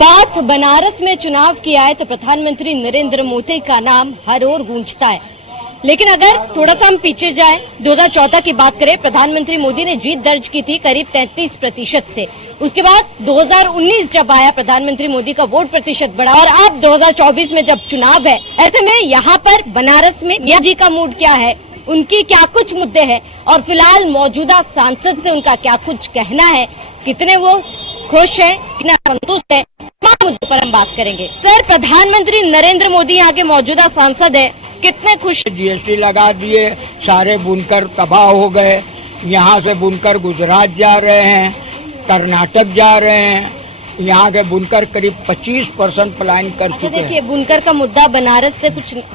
बात बनारस में चुनाव की आए तो प्रधानमंत्री नरेंद्र मोदी का नाम हर ओर गूंजता है। लेकिन अगर थोड़ा सा हम पीछे जाएं, 2014 की बात करें, प्रधानमंत्री मोदी ने जीत दर्ज की थी करीब 33% से। उसके बाद 2019 जब आया, प्रधानमंत्री मोदी का वोट प्रतिशत बढ़ा और अब 2024 में जब चुनाव है, ऐसे में यहाँ पर बनारस में मियां जी का मूड क्या है, उनकी क्या कुछ मुद्दे हैं और फिलहाल मौजूदा सांसद से उनका क्या कुछ कहना है, कितने वो खुश है, कितना संतुष्ट है, तमाम मुद्दों पर हम बात करेंगे। सर, प्रधानमंत्री नरेंद्र मोदी यहाँ के मौजूदा सांसद है, कितने खुश? जीएसटी लगा दिए, सारे बुनकर तबाह हो गए। यहाँ से बुनकर गुजरात जा रहे हैं, कर्नाटक जा रहे हैं। यहाँ के बुनकर करीब 25% पलायन कर चुके हैं। देखिए, बुनकर का मुद्दा बनारस से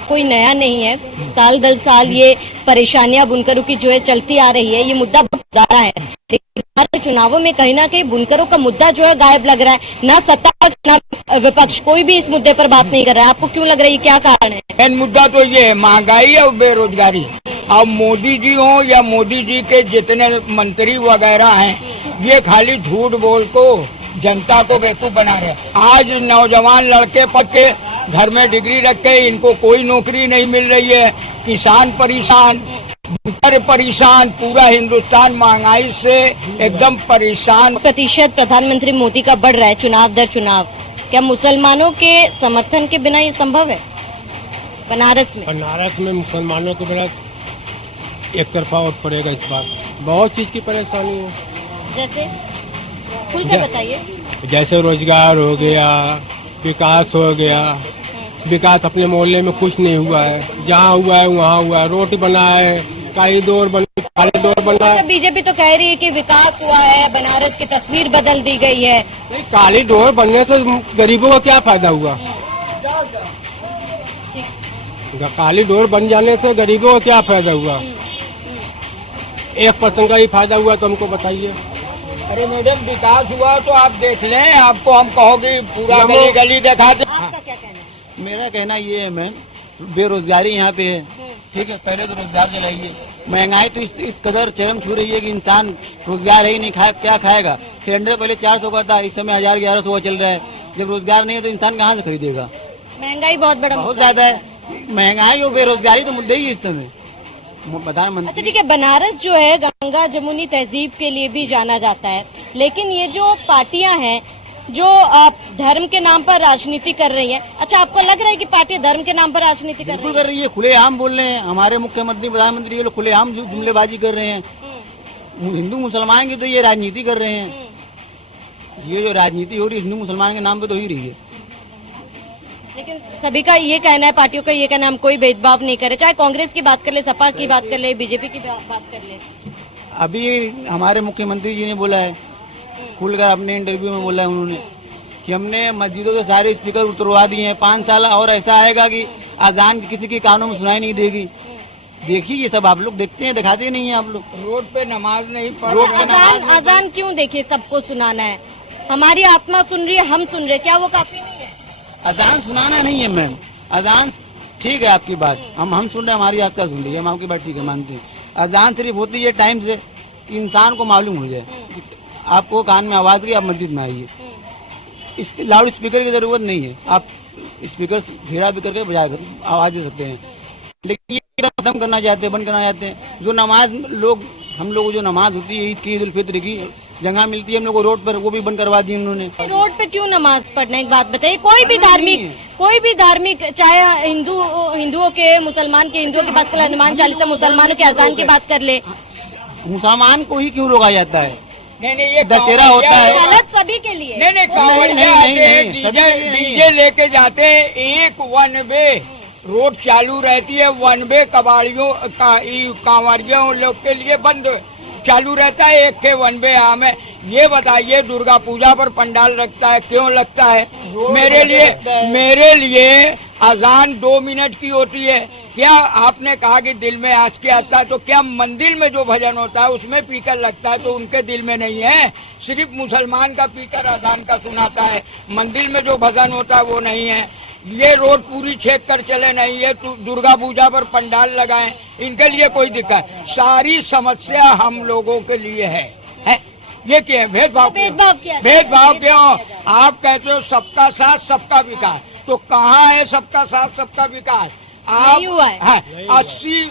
कोई नया नहीं है। साल दर साल ये परेशानियां बुनकरों की जो है चलती आ रही है। ये मुद्दा बहुत पुराना है, लेकिन चुनावों में कहीं ना कहीं बुनकरों का मुद्दा जो है गायब लग रहा है। ना सत्ता पक्ष ना विपक्ष, कोई भी इस मुद्दे पर बात नहीं कर रहा है। आपको क्यों लग रहा है, क्या कारण है? मेन मुद्दा तो ये है, महंगाई और बेरोजगारी। अब मोदी जी हो या मोदी जी के जितने मंत्री वगैरह हैं, ये खाली झूठ बोल को जनता को बेवकूफ बना रहे हैं। आज नौजवान लड़के पक्के घर में डिग्री रखे, इनको कोई नौकरी नहीं मिल रही है। किसान परेशान, बुनकर परेशान, पूरा हिंदुस्तान महंगाई से एकदम परेशान। प्रतिशत प्रधानमंत्री मोदी का बढ़ रहा है चुनाव दर चुनाव, क्या मुसलमानों के समर्थन के बिना ये संभव है? बनारस में मुसलमानों के बिना एक तरफा वोट पड़ेगा इस बार। बहुत चीज की परेशानी है, जैसे खुल के बताइए। जैसे रोजगार हो गया, विकास हो गया। विकास अपने मोहल्ले में कुछ नहीं हुआ है, जहाँ हुआ है वहाँ हुआ है। रोड बना है, कॉरिडोर बना है। बीजेपी तो कह रही है कि विकास हुआ है, बनारस की तस्वीर बदल दी गई है। कॉरिडोर बनने से गरीबों को क्या फायदा हुआ? कॉरिडोर बन जाने से गरीबों को क्या फायदा हुआ? 1% का ही फायदा हुआ तो हमको बताइए। अरे मैडम, विकास हुआ तो आप देख लें, आपको हम कहोगे पूरा गली गली दिखा दे। आपका क्या कहना है? मेरा कहना ये है मैम, बेरोजगारी यहाँ पे है, ठीक है। पहले तो रोजगार चलाइए। महंगाई तो इस कदर चरम छू रही है कि इंसान रोजगार है ही नहीं, क्या खाएगा? सिलेंडर पहले 400 का था, इस समय 1000-1100 का चल रहा है। जब रोजगार नहीं है तो इंसान कहाँ से खरीदेगा? महंगाई बहुत ज्यादा है। महंगाई और बेरोजगारी तो मुद्दे ही इस समय प्रधानमंत्री। अच्छा, ठीक है। बनारस जो है गंगा जमुनी तहजीब के लिए भी जाना जाता है, लेकिन ये जो पार्टियां हैं जो धर्म के नाम पर राजनीति कर रही है, अच्छा आपको लग रहा है कि पार्टी धर्म के नाम पर राजनीति कर रही है? खुलेआम बोल रहे हैं हमारे मुख्यमंत्री प्रधानमंत्री, ये लोग खुलेआम जुमलेबाजी कर रहे हैं। हिंदू मुसलमान की तो ये राजनीति कर रहे हैं। ये जो राजनीति हो रही है हिंदू मुसलमान के नाम पे तो ही रही है। लेकिन सभी का ये कहना है, पार्टियों का ये कहना, हम कोई भेदभाव नहीं करे, चाहे कांग्रेस की बात कर ले, सपा की बात कर ले, बीजेपी की बात कर ले। अभी हमारे मुख्यमंत्री जी ने बोला है, खुलकर अपने इंटरव्यू में बोला है उन्होंने कि हमने मस्जिदों के सारे स्पीकर उतरवा दिए हैं। 5 साल और ऐसा आएगा कि अजान किसी के कानों में सुनाई नहीं देगी। देखिए, ये सब आप लोग देखते हैं, दिखाते नहीं है आप लोग। रोड पे नमाज नहीं पढ़। अजान क्यों देखिए, सबको सुनाना है? हमारी आत्मा सुन रही है, हम सुन रहे, क्या वो काफी नहीं है? अजान सुनाना नहीं है मैम। अजान ठीक है आपकी बात, हम सुन रहे हैं, हमारी आत्मा सुन रही है, हम आपकी बात ठीक है मानते हैं। अजान सिर्फ होती है टाइम से कि इंसान को मालूम हो जाए, आपको कान में आवाज गई, आप मस्जिद में आइए। इस लाउड स्पीकर की जरूरत नहीं है, आप स्पीकर घेरा भी करके बजा कर आवाज दे सकते हैं। लेकिन ये खत्म करना चाहते हैं, बंद करना चाहते हैं। जो नमाज हम लोग जो नमाज होती है ईद की, ईद उल फित्र की, जगह मिलती है हम लोग को रोड पर, वो भी बंद करवा दी उन्होंने। रोड पे क्यों नमाज पढ़ना? एक बात बताइए, कोई भी धार्मिक, चाहे हिंदुओं के, मुसलमान के, हिंदुओं की बात कर ले, हनुमान चालीसा, मुसलमानों के अजान की बात कर ले। मुसलमान को ही क्यों रोका जाता है? नहीं, ये दशहरा होता है, गलत सभी के लिए। नहीं, डीजे लेके जाते हैं, एक 1 वे रोड चालू रहती है। 1 वे कबाड़ियों कांवरियों लोग के लिए बंद चालू रहता है, एक के 1 वे आम है। ये बताइए, दुर्गा पूजा पर पंडाल लगता है, क्यों लगता है? मेरे लिए अजान 2 मिनट की होती है। क्या आपने कहा कि दिल में आज के आता है, तो क्या मंदिर में जो भजन होता है उसमें स्पीकर लगता है, तो उनके दिल में नहीं है? सिर्फ मुसलमान का स्पीकर अजान का सुनाता है, मंदिर में जो भजन होता है वो नहीं है। ये रोड पूरी छेक कर चले नहीं है, दुर्गा पूजा पर पंडाल लगाएं, इनके लिए कोई दिक्कत? सारी समस्या हम लोगों के लिए है। ये क्या है? भेदभाव भेदभाव किया क्यों? भेदभाव क्यों? आप कहते हो सबका साथ सबका विकास, तो कहाँ है सबका साथ सबका विकास? नहीं हुआ है। हाँ, 80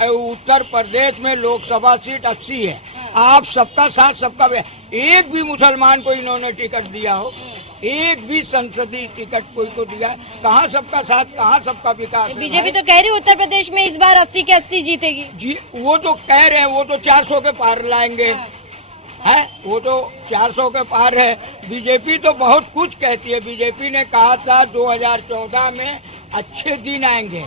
उत्तर प्रदेश में लोकसभा सीट 80 है। आप सबका साथ सबका एक भी मुसलमान को इन्होंने टिकट दिया हो? एक भी संसदीय टिकट कोई को दिया? कहाँ सबका साथ, कहाँ सबका विकास? बीजेपी तो कह रही है उत्तर प्रदेश में इस बार 80 के 80 जीतेगी। जी, वो तो कह रहे हैं, वो तो 400 के पार लाएंगे, है वो तो 400 के पार है। बीजेपी तो बहुत कुछ कहती है। बीजेपी ने कहा था 2014 में अच्छे दिन आएंगे,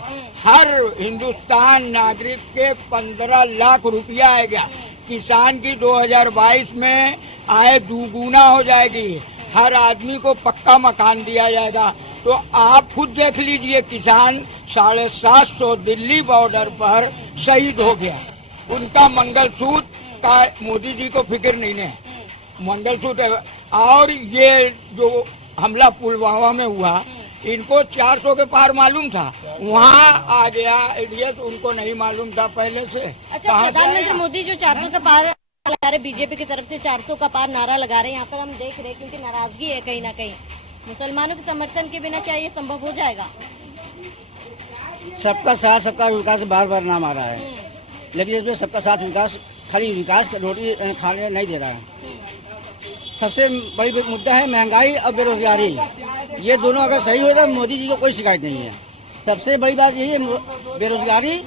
हर हिंदुस्तान नागरिक के 15 लाख रुपया आएगा, किसान की 2022 में आय दुगुना हो जाएगी, हर आदमी को पक्का मकान दिया जाएगा। तो आप खुद देख लीजिए, किसान 750 दिल्ली बॉर्डर पर शहीद हो गया, उनका मंगलसूत्र का मोदी जी को फिक्र नहीं है, मंगलसूत्र। और ये जो हमला पुलवामा में हुआ, इनको 400 के पार मालूम था, वहाँ आ गया इडियट, उनको नहीं मालूम था पहले से। अच्छा, प्रधानमंत्री मोदी जो 400 का पार लगा रहे, बीजेपी की तरफ से 400 का पार नारा लगा रहे हैं, यहाँ पर हम देख रहे हैं क्योंकि नाराजगी है कहीं ना कहीं। मुसलमानों के समर्थन के बिना क्या ये संभव हो जाएगा? सबका साथ सबका विकास बार बार नाम आ रहा है, लेकिन इसमें सबका साथ विकास खाली विकास रोटी खाने नहीं दे रहा है। सबसे बड़ी मुद्दा है महंगाई और बेरोजगारी। ये दोनों अगर सही हो तो मोदी जी को कोई शिकायत नहीं है। सबसे बड़ी बात यही है, बेरोजगारी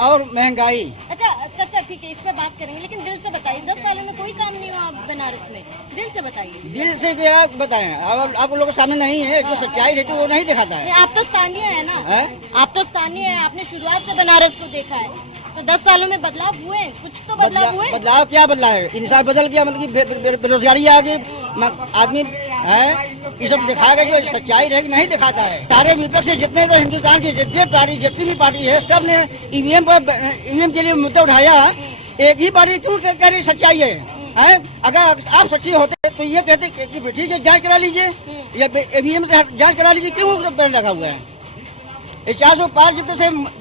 और महंगाई। अच्छा ठीक है, इस पे बात करेंगे, लेकिन दिल से बताइए, 10 सालों में कोई काम नहीं हुआ बनारस में, दिल से बताइए। दिल से क्या बताएं, अब आप लोगों के सामने नहीं है, जो सच्चाई रहती है वो नहीं दिखाता है। आप तो स्थानीय है ना है? आप तो स्थानीय है, आपने शुरुआत से बनारस को देखा है, तो 10 सालों में बदलाव हुए, कुछ तो बदलाव हुए। बदलाव क्या बदला है? इंसान बदल गया, मतलब बेरोजगारी आ गई, आदमी है, ये सब दिखाएगा, जो सच्चाई रहेगी नहीं दिखाता है। सारे विपक्ष से जितने तो हिंदुस्तान की जितनी भी पार्टी है, सब ने ईवीएम के लिए मुद्दा उठाया। एक ही पार्टी क्यों कह रही सच्चाई है? अगर आप सच्चे होते तो ये कहते कि ठीक है जांच करा लीजिए, या ईवीएम से जांच करा लीजिए, क्यों बैन लगा हुआ है? 405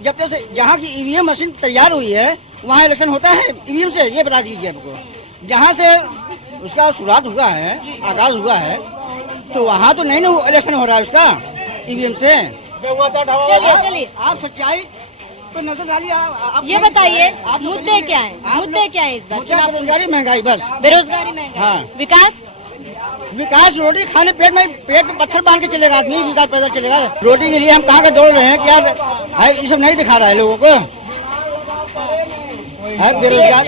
जब से जहाँ की ईवीएम मशीन तैयार हुई है, वहाँ इलेक्शन होता है ईवीएम से? ये बता दीजिए हमको। जहाँ से उसका शुरुआत हुआ है, आगाज हुआ है, तो वहाँ तो नहीं ना इलेक्शन हो रहा है उसका ईवीएम से। चलिए आप सच्चाई तो नजर डालिए। ये बताइए, मुद्दे क्या है? मुद्दे क्या है इस बार? बेरोजगारी महंगाई, बस बेरोजगारी महंगाई। हाँ। विकास रोटी खाने पेट में पत्थर बांध के चलेगा आदमी, विकास पैदा चलेगा? रोटी के लिए हम कहाँ के दौड़ रहे हैं? क्या है ये सब नहीं दिखा रहा है लोगों को। बेरोजगार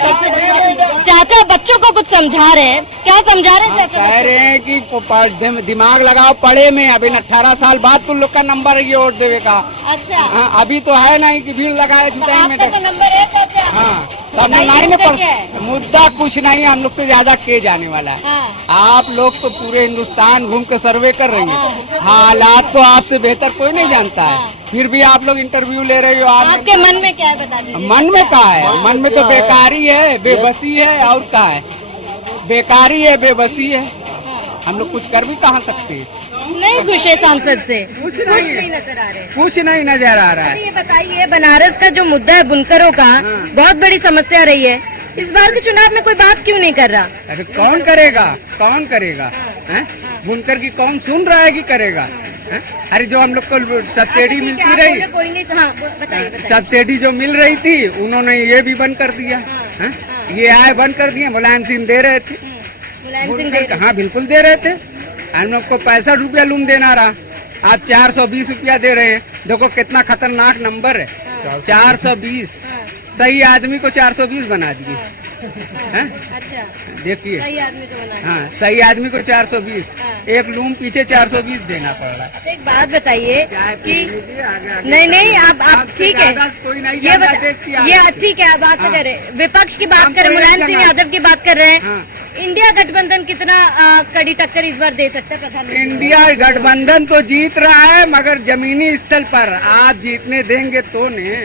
चाचा बच्चों को कुछ समझा रहे हैं, क्या समझा रहे हैं चाचा? कह रहे हैं कि दिमाग लगाओ पढ़े में, अभी 18 साल बाद तुम लोग का नंबर है ये वोट देवे का। अच्छा, हाँ, अभी तो है नहीं कि भीड़ लगाए तो जुटाई में। आपका तो नंबर है चाचा। हाँ, बताइए मुद्दा क्या है? मुद्दा कुछ नहीं, हम लोग से ज्यादा के जाने वाला है। हाँ। आप लोग तो पूरे हिंदुस्तान घूम के सर्वे कर रही हैं, हालात तो आपसे बेहतर कोई नहीं जानता है, फिर भी आप लोग इंटरव्यू ले रही हो। आपके मन में क्या है बता दीजिए। मन में क्या है? मन में तो बेकारी है, बेबसी है, और क्या है? बेकारी है, बेबसी है, हम लोग कुछ कर भी कहाँ सकते हैं। नहीं खुश है सांसद से? कुछ नहीं नजर आ रहे, कुछ नहीं नजर आ रहा है। ये बताइए, बनारस का जो मुद्दा है बुनकरों का, बहुत बड़ी समस्या रही है, इस बार के चुनाव में कोई बात क्यों नहीं कर रहा? अरे कौन करेगा, कौन करेगा? बुनकर की कौन सुन रहा है कि करेगा? अरे जो हम लोग को सब्सिडी मिलती रही, कोई नहीं। हाँ, बताइए। सब्सिडी जो मिल रही थी, उन्होंने ये भी बंद कर दिया। ये आय बंद कर दिया। मुलायम सिंह दे रहे थे, मुलायम सिंह दे, हाँ बिल्कुल दे रहे थे। हम लोग को 65 रुपया लूम देना रहा, आप 420 रुपया दे रहे हैं। देखो कितना खतरनाक नंबर है, 420। सही आदमी को 420 बना दिए। अच्छा, देखिए, सही आदमी को बना। हाँ, सही आदमी को 420, एक लूम पीछे 420 देना पड़ रहा है। एक बात बताइए कि नहीं आप ठीक है, ये ठीक है, आप बात करें, विपक्ष की बात करें, मुलायम सिंह यादव की बात कर रहे हैं। इंडिया गठबंधन कितना कड़ी टक्कर इस बार दे सकता है प्रधानमंत्री? इंडिया गठबंधन तो जीत रहा है, मगर जमीनी स्तर पर आप जीतने देंगे तो ने।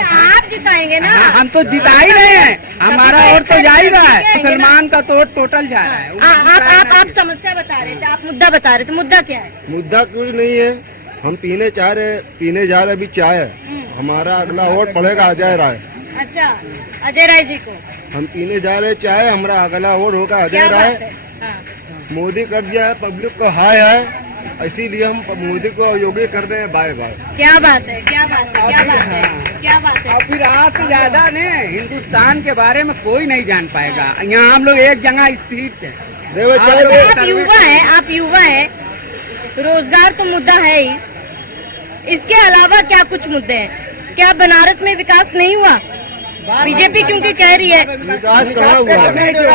आप जिताएंगे ना? हम तो जिता ही रहे हैं, हमारा और तो जा ही रहा है। मुसलमान का तो टोटल जा रहा है। आप समस्या बता रहे थे, आप मुद्दा बता रहे थे, मुद्दा क्या है? मुद्दा कुछ नहीं है, हम पीने जा रहे अभी चाय है। हमारा अगला वोट पड़ेगा अजय राय। अच्छा, अजय राय जी को हम पीने जा रहे चाहे हमारा अगला और होगा अजय क्या राय। बात है? हाँ। मोदी कर दिया है, पब्लिक को हाय है, इसीलिए हम मोदी को योगी कर रहे हैं बाय बाय। क्या बात है, क्या बात है, क्या बात है, क्या बात है? और फिर आपसे ज्यादा ने हिंदुस्तान के बारे में कोई नहीं जान पाएगा। यहाँ हम लोग एक जगह स्थित है। देवे आप युवा है, आप युवा है, रोजगार तो मुद्दा है ही, इसके अलावा क्या कुछ मुद्दे हैं? क्या बनारस में विकास नहीं हुआ? बीजेपी क्योंकि कह रही है विकास कहाँ हुआ है? समय जो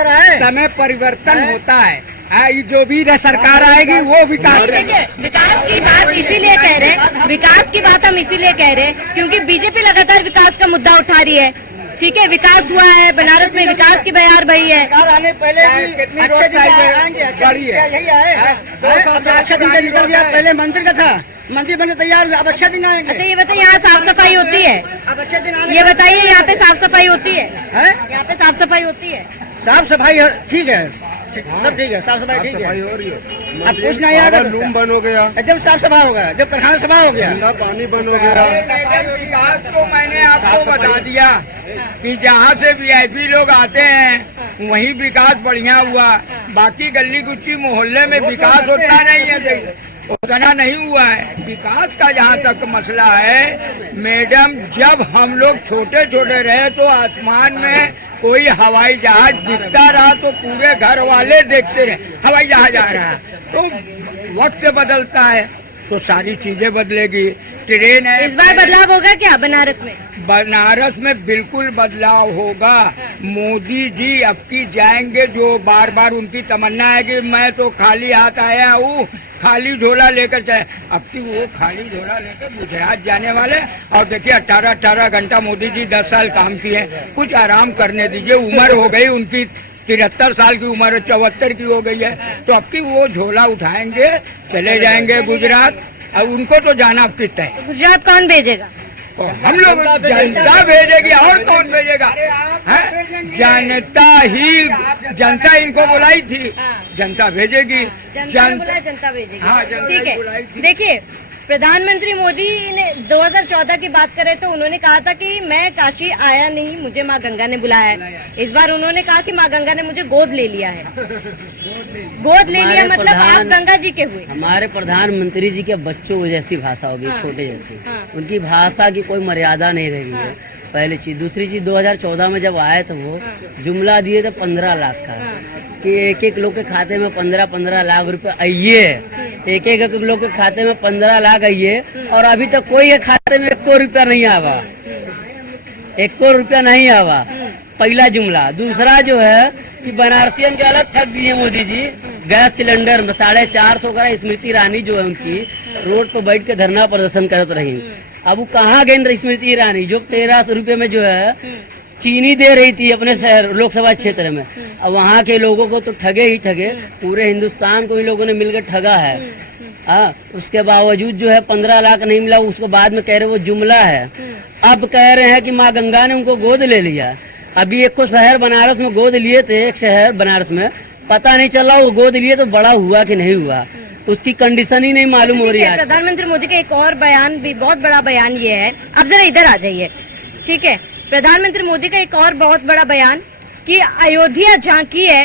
है समय परिवर्तन होता है। ये जो भी सरकार आएगी वो विकास देखिए, विकास की बात इसीलिए कह रहे हैं, विकास की बात हम इसीलिए कह रहे हैं क्योंकि बीजेपी लगातार विकास का मुद्दा उठा रही है। ठीक है, विकास हुआ है, बनारस में विकास की बयार बही है। आने पहले कितनी रोड साइड बड़ी है। यही आए 200 दिन से निकल गया, पहले मंदिर का था, मंदिर बनकर तैयार हुआ, अब अच्छे दिन आएंगे। अच्छा, ये बताइए यहाँ साफ सफाई होती है? अब अच्छे दिन आने ये बताइए यहाँ पे साफ सफाई होती है? हैं? यहाँ पे साफ सफाई होती है? साफ सफाई ठीक है, सब ठीक है, साफ सफाई ठीक है। सफाई हो रही अब कुछ नहीं आएगा, लूम बंद हो गया, एकदम साफ सफाई हो गया, जब कारखाना सफा हो गया, गंदा पानी बंद हो गया। विकास तो मैंने आपको बता दिया कि जहाँ से वीआईपी लोग आते हैं वहीं विकास बढ़िया हुआ। बाकी गली गुच्ची मोहल्ले में विकास उतना नहीं है, उतना नहीं हुआ है। विकास का जहाँ तक मसला है मैडम, जब हम लोग छोटे छोटे रहे तो आसमान में कोई हवाई जहाज दिखता रहा तो पूरे घर वाले देखते रहे हवाई जहाज आ रहा है। तो वक्त बदलता है तो सारी चीजें बदलेगी। ट्रेन है, इस बार बदलाव होगा क्या बनारस में? बनारस में बिल्कुल बदलाव होगा। मोदी जी अब की जाएंगे, जो बार बार उनकी तमन्ना है कि मैं तो खाली हाथ आया हूँ, खाली झोला लेकर जाए, अब की वो खाली झोला लेकर गुजरात जाने वाले। और देखिए 18 घंटा मोदी जी 10 साल काम किए, कुछ आराम करने दीजिए। उम्र हो गई उनकी, 73 साल की उम्र, 74 की हो गई है, तो अब की वो झोला उठाएंगे, चले जाएंगे गुजरात। अब उनको तो जाना अब कितना है, गुजरात कौन भेजेगा? तो हम लोग जनता भेजेगी, और कौन भेजेगा? है जनता ही, जनता इनको बुलाई थी, जनता भेजेगी। जनता ने बुलाया, जनता भेजेगी। हाँ, जनता ठीक है, बुलाई थी। देखिए प्रधानमंत्री मोदी ने 2014 की बात करें तो उन्होंने कहा था कि मैं काशी आया नहीं, मुझे माँ गंगा ने बुलाया है। इस बार उन्होंने कहा कि माँ गंगा ने मुझे गोद ले लिया है। गोद ले लिया मतलब आप गंगा जी के हुए। हमारे प्रधानमंत्री जी के बच्चों जैसी भाषा होगी, हाँ, छोटे जैसी। हाँ, उनकी भाषा की कोई मर्यादा नहीं रहेगी। हाँ, पहली चीज। दूसरी चीज, 2014 में जब आए तो वो जुमला दिए थे 15 लाख का, कि एक एक लोग के खाते में 15-15 लाख रुपए आइए, एक एक लोग के खाते में 15 लाख आइए, और अभी तक कोई के खाते में 1 रुपया नहीं आवा, 1 रुपया नहीं आवा। पहला जुमला। दूसरा जो है कि बनारसियन के अलग ठग दिए मोदी जी। गैस सिलेंडर में 450 का। स्मृति ईरानी जो है उनकी रोड पर बैठ के धरना प्रदर्शन करत रही। अब वो कहाँ गई स्मृति ईरानी, जो 1300 रुपये में जो है चीनी दे रही थी अपने शहर लोकसभा क्षेत्र में। अब वहाँ के लोगों को तो ठगे ही ठगे, पूरे हिंदुस्तान को इन लोगों ने मिलकर ठगा है। उसके बावजूद जो है 15 लाख नहीं मिला, उसको बाद में कह रहे वो जुमला है। अब कह रहे हैं कि माँ गंगा ने उनको गोद ले लिया। अभी एक को शहर बनारस में गोद लिए थे, एक शहर बनारस में, पता नहीं चला वो गोद लिए तो बड़ा हुआ कि नहीं हुआ, उसकी कंडीशन ही नहीं मालूम हो रही है। प्रधानमंत्री मोदी का एक और बयान भी, बहुत बड़ा बयान ये है, अब जरा इधर आ जाइए, ठीक है। प्रधानमंत्री मोदी का एक और बहुत बड़ा बयान कि अयोध्या झांकी है,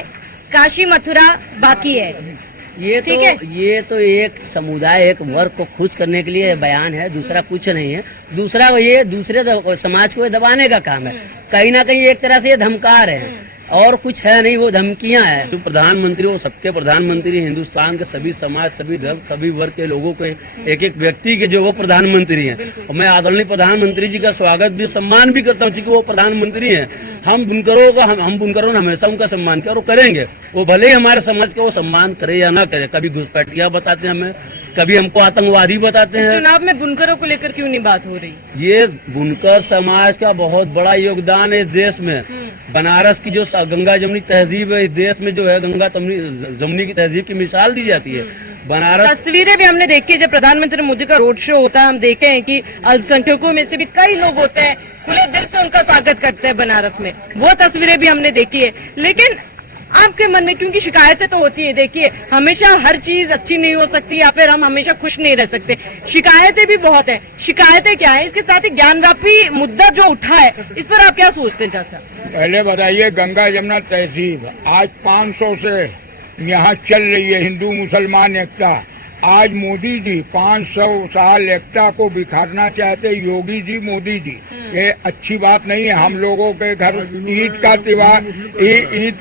काशी मथुरा बाकी है। ये तो एक समुदाय, एक वर्ग को खुश करने के लिए बयान है, दूसरा कुछ नहीं है। दूसरा ये दूसरे समाज को दबाने का काम है, कहीं ना कहीं एक तरह से ये धमका रहे हैं, और कुछ है नहीं, वो धमकियां हैं। जो प्रधानमंत्री, वो सबके प्रधानमंत्री, हिंदुस्तान के सभी समाज, सभी धर्म, सभी वर्ग के लोगों के, एक एक व्यक्ति के जो वो प्रधानमंत्री हैं। और मैं आदरणीय प्रधानमंत्री जी का स्वागत भी, सम्मान भी करता हूँ क्योंकि वो प्रधानमंत्री हैं। हम बुनकरों ने हमेशा उनका सम्मान किया और वो करेंगे। वो भले ही हमारे समाज का वो सम्मान करे या ना करे, कभी घुसपैठिया बताते हैं हमें, कभी हमको आतंकवादी बताते हैं। चुनाव में बुनकरों को लेकर क्यों नहीं बात हो रही? ये बुनकर समाज का बहुत बड़ा योगदान है इस देश में। बनारस की जो गंगा जमुनी तहजीब है, इस देश में जो है गंगा जमुनी की तहजीब की मिसाल दी जाती है। बनारस तस्वीरें भी हमने देखी, जब प्रधानमंत्री मोदी का रोड शो होता है, हम देखे हैं कि अल्पसंख्यकों में से भी कई लोग होते हैं, खुले दिल से उनका स्वागत करते हैं बनारस में, वो तस्वीरें भी हमने देखी है। लेकिन आपके मन में, क्योंकि शिकायतें तो होती है, देखिए हमेशा हर चीज अच्छी नहीं हो सकती या फिर हम हमेशा खुश नहीं रह सकते, शिकायतें भी बहुत है। शिकायतें क्या है? इसके साथ ही ज्ञानव्यापी मुद्दा जो उठा है, इस पर आप क्या सोचते हैं चाचा? पहले बताइए, गंगा जमुना तहजीब आज 500 से यहाँ चल रही है, हिंदू मुसलमान एकता। आज मोदी जी 500 साल एकता को बिखारना चाहते, योगी जी, मोदी जी। ये अच्छी बात नहीं है। हम लोगों के घर ईद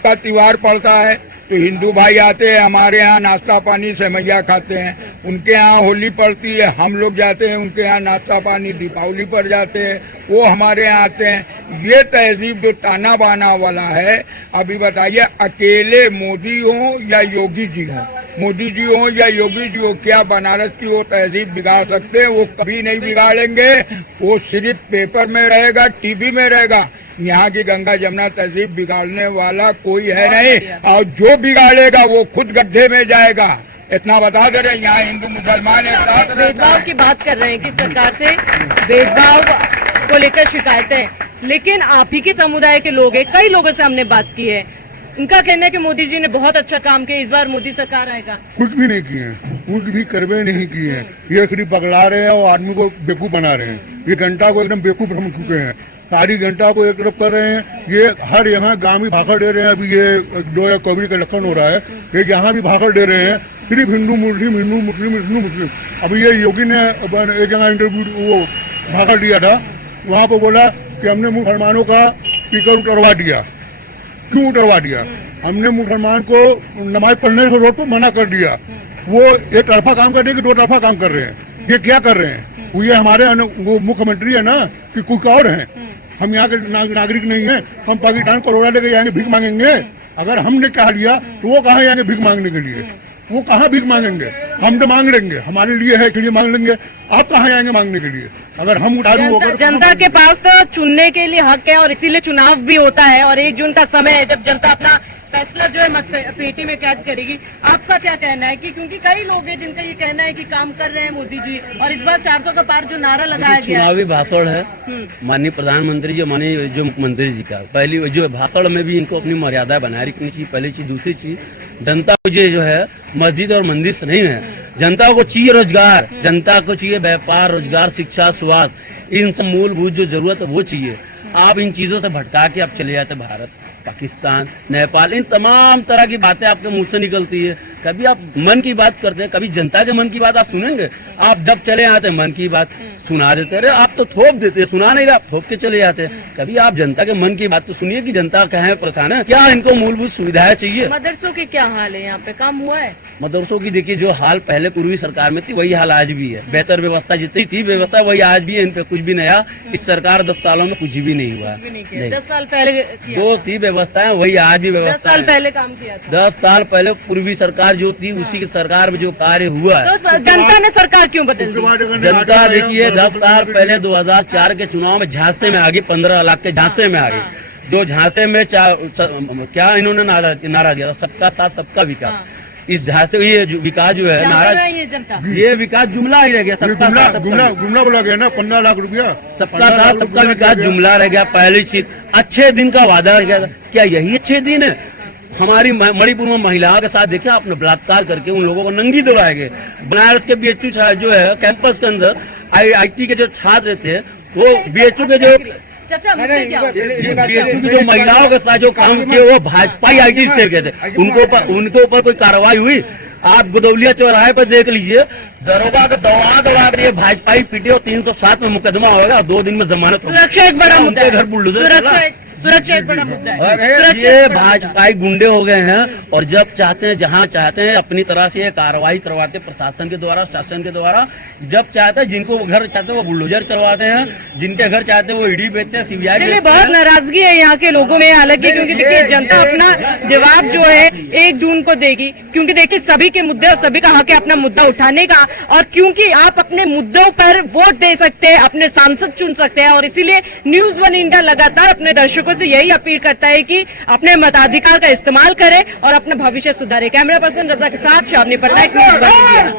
का त्योहार पड़ता है तो हिंदू भाई आते हैं हमारे यहाँ, नाश्ता पानी सेवैया खाते हैं। उनके यहाँ होली पड़ती है, हम लोग जाते हैं उनके यहाँ नाश्ता पानी, दीपावली पर जाते हैं, वो हमारे यहाँ आते हैं। ये तहजीब जो ताना बाना वाला है, अभी बताइए अकेले मोदी हो या योगी जी हो, मोदी जी हो या योगी जी हो, क्या बनारस की वो तहजीब बिगाड़ सकते हैं? वो कभी नहीं बिगाड़ेंगे। वो सिर्फ पेपर में रहेगा, टीवी में रहेगा। यहाँ की गंगा जमुना तहजीब बिगाड़ने वाला कोई है नहीं, और जो बिगाड़ेगा वो खुद गड्ढे में जाएगा। इतना बता दे रहे हैं। यहाँ हिंदू मुसलमान एक साथ रहते भेदभाव हैं। की बात कर रहे हैं कि सरकार से भेदभाव को लेकर शिकायतें, लेकिन आप ही के समुदाय के लोग हैं, कई लोगों से हमने बात की है, उनका कहना है कि मोदी जी ने बहुत अच्छा काम किया, इस बार मोदी सरकार आएगा। कुछ भी नहीं किए हैं, कुछ भी करवे नहीं किए हैं। ये सिर्फ पगला रहे हैं और आदमी को बेवकूफ बना रहे हैं। ये जनता को एकदम बेवकूफ समझ चुके हैं, सारी जनता को एक तरफ कर रहे हैं। ये हर यहाँ गाँव भी भाखड़ दे रहे हैं। अभी ये 2024 का इलेक्शन हो रहा है, ये यहाँ भी भाखड़ दे रहे हैं, सिर्फ हिंदू मुस्लिम, हिंदू मुस्लिम, हिंदू मुस्लिम। अभी ये योगी ने एक जगह इंटरव्यू वो भाखड़ दिया था, वहाँ पर बोला कि हमने मुसलमानों का स्पीकर उतरवा दिया। क्यों उतरवा दिया? हमने मुसलमान को नमाज पढ़ने से रोड पर मना कर दिया। वो एक तरफा काम कर रहे हैं कि दो तरफा काम कर रहे हैं? ये क्या कर रहे हैं? वो ये हमारे वो मुख्यमंत्री है ना कि कुछ और हैं? हम यहाँ के नागरिक नहीं हैं। हम पाकिस्तान करोड़ा लेके जाएंगे, भीख मांगेंगे? अगर हमने कहा लिया तो वो कहाँ जाएंगे भीख मांगने के लिए? वो कहाँ भीख मांगेंगे? हम तो मांग लेंगे, हमारे लिए है इसलिए मांग लेंगे। आप कहाँ जाएंगे मांगने के लिए? अगर हम उधारू होकर जनता के पास तो चुनने के लिए हक है और इसीलिए चुनाव भी होता है, और 1 जून का समय है जब जनता अपना फैसला जो है पेटी में कैद करेगी। आपका क्या कहना है? कि क्योंकि कई लोग हैं जिनका ये कहना है कि काम कर रहे हैं मोदी जी, और इस बार 400 का पार जो नारा लगाया गया है, चुनावी भाषण है माननीय प्रधानमंत्री जी, माननीय जो मुख्यमंत्री जी का, पहली जो भाषण में भी इनको अपनी मर्यादा बनाए रखनी चाहिए। पहली चीज। दूसरी चीज, जनता को जो है मस्जिद और मंदिर से नहीं है, जनता को चाहिए रोजगार, जनता को चाहिए व्यापार, रोजगार, शिक्षा, स्वास्थ्य, इन सब मूलभूत जो जरूरत है वो चाहिए। आप इन चीजों से भटका के आप चले जाते भारत, पाकिस्तान, नेपाल, इन तमाम तरह की बातें आपके मुंह से निकलती है। कभी आप मन की बात करते हैं, कभी जनता के मन की बात आप सुनेंगे? आप जब चले आते हैं मन की बात सुना देते रहे, आप तो थोप देते हैं, सुना नहीं रहे, आप थोप के चले जाते हैं। कभी आप जनता के मन की बात तो सुनिए कि जनता कहाँ परेशान है, क्या इनको मूलभूत सुविधाएं चाहिए। मदरसों के क्या हाल है? यहाँ पे काम हुआ है? मदरसों की देखिए जो हाल पहले पूर्वी सरकार में थी वही हाल आज भी है। बेहतर व्यवस्था जितनी थी व्यवस्था वही आज भी है। इन पे कुछ भी नया इस सरकार 10 सालों में कुछ भी नहीं हुआ। 10 साल पहले जो थी व्यवस्था है वही आज भी 10 व्यवस्था साल है। पहले काम किया था। 10 साल पहले पूर्वी सरकार जो थी उसी की सरकार में जो कार्य हुआ है। तो जनता ने सरकार क्यों बदल दी? जनता देखिए 10 साल पहले 2004 के चुनाव में झांसे में आ गई, 15 लाख के झांसे में आ गई। जो झांसे में क्या इन्होंने नारा दिया था, सबका साथ सबका विकास। इस झांसे ये विकास जो है नारा, ये जनता, ये विकास जुमला ही रह गया। सबका साथ सबका गुमला बोला गया ना, 15 लाख रुपया सबका साथ सबका विकास जुमला रह गया। पहली चीज, अच्छे दिन का वादा रह गया। क्या यही अच्छे दिन है? हमारी मणिपुर में महिलाओं के साथ देखिए आपने बलात्कार करके उन लोगों को नंगी दौड़ाए गए। बनारस के बीएचयू जो है कैंपस के अंदर आईटी के जो छात्र थे, वो बीएचयू के जो बीएचयू की जो महिलाओं के साथ जो काम किए वो भाजपाई आईटी से गए थे, उनके ऊपर कोई कार्रवाई हुई? आप गुदौलिया चौराहे पर देख लीजिए, दरोगा को दवा कर भाजपाई पीटे और 307 में मुकदमा होगा, 2 दिन में जमानत। सुरक्षा एक बड़ा मुद्दा है। घर बुलडोजर, सुरक्षा एक बड़ा मुद्दा है। और ये भाजपाई गुंडे हो गए हैं और जब चाहते हैं जहां चाहते हैं अपनी तरह से कार्रवाई करवाते, प्रशासन के द्वारा, शासन के द्वारा। जब चाहते हैं जिनको घर चाहते हैं वो बुलडोजर चलवाते हैं, जिनके घर चाहते हैं वो ईडी बेचते हैं, सीबीआई चलिए, बहुत नाराजगी है यहाँ के लोगों में, हालांकि क्योंकि देखिए जनता अपना जवाब जो है 1 जून को देगी, क्योंकि देखिए सभी के मुद्दे और सभी का हक है अपना मुद्दा उठाने का, और क्योंकि आप अपने मुद्दों पर वोट दे सकते हैं, अपने सांसद चुन सकते हैं, और इसीलिए न्यूज 1 इंडिया लगातार अपने दर्शकों से यही अपील करता है कि अपने मताधिकार का इस्तेमाल करें और अपना भविष्य सुधारें। कैमरा पर्सन रजा के साथ शावनी पटनायक, न्यूज़ 1 इंडिया।